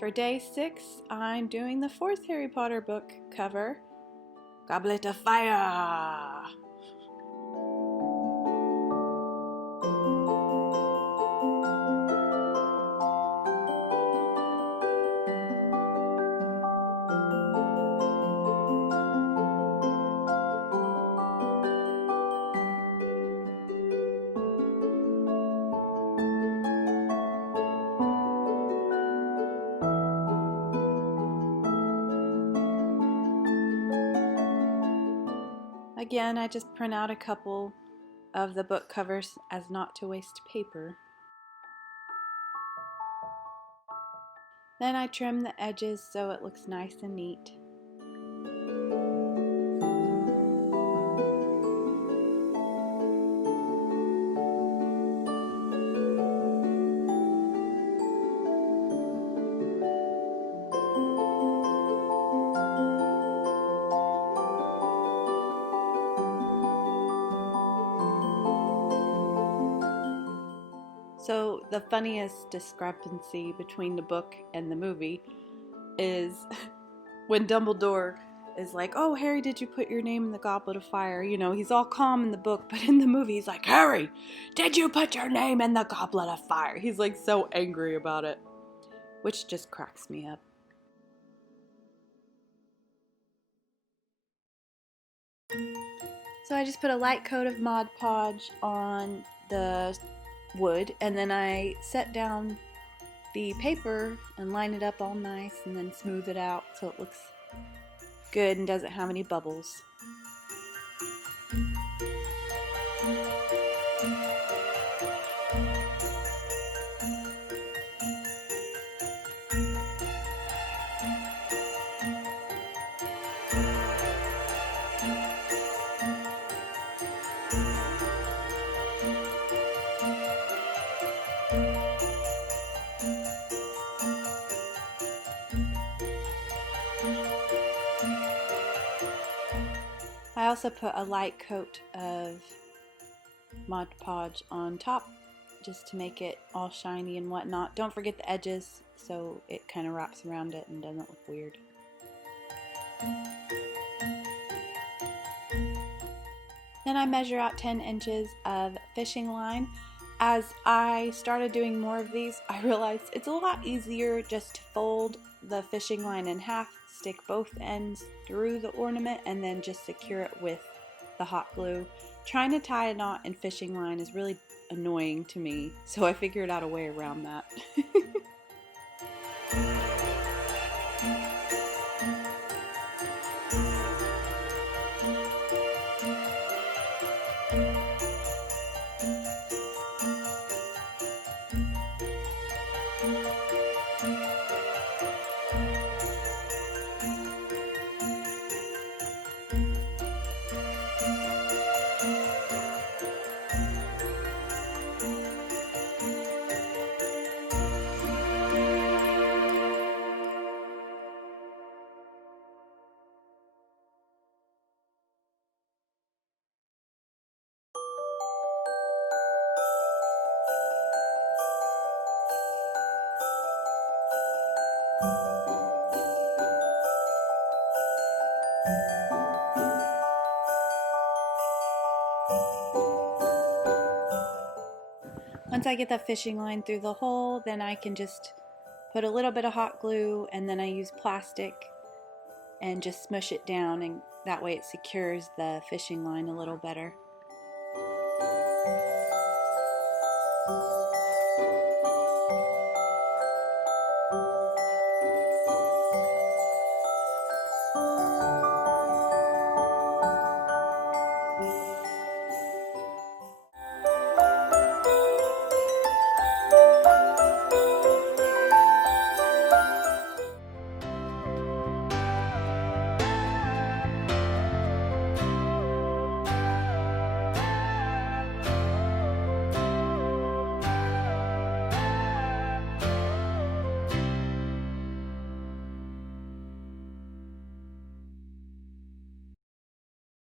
For day 6, I'm doing the 4th Harry Potter book cover, Goblet of Fire! Again, I just print out a couple of the book covers as not to waste paper. Then I trim the edges so it looks nice and neat. So the funniest discrepancy between the book and the movie is when Dumbledore is like, "Oh, Harry, did you put your name in the Goblet of Fire?" You know, he's all calm in the book, but in the movie he's like, "Harry, did you put your name in the Goblet of Fire?" He's like so angry about it, which just cracks me up. So I just put a light coat of Mod Podge on the wood, and then I set down the paper and line it up all nice and then smooth it out so it looks good and doesn't have any bubbles. I also put a light coat of Mod Podge on top just to make it all shiny and whatnot. Don't forget the edges so it kind of wraps around it and doesn't look weird. Then I measure out 10 inches of fishing line. As I started doing more of these, I realized it's a lot easier just to fold the fishing line in half, stick both ends through the ornament, and then just secure it with the hot glue. Trying to tie a knot in fishing line is really annoying to me, so I figured out a way around that. Once I get the fishing line through the hole, then I can just put a little bit of hot glue, and then I use plastic and just smush it down, and that way it secures the fishing line a little better.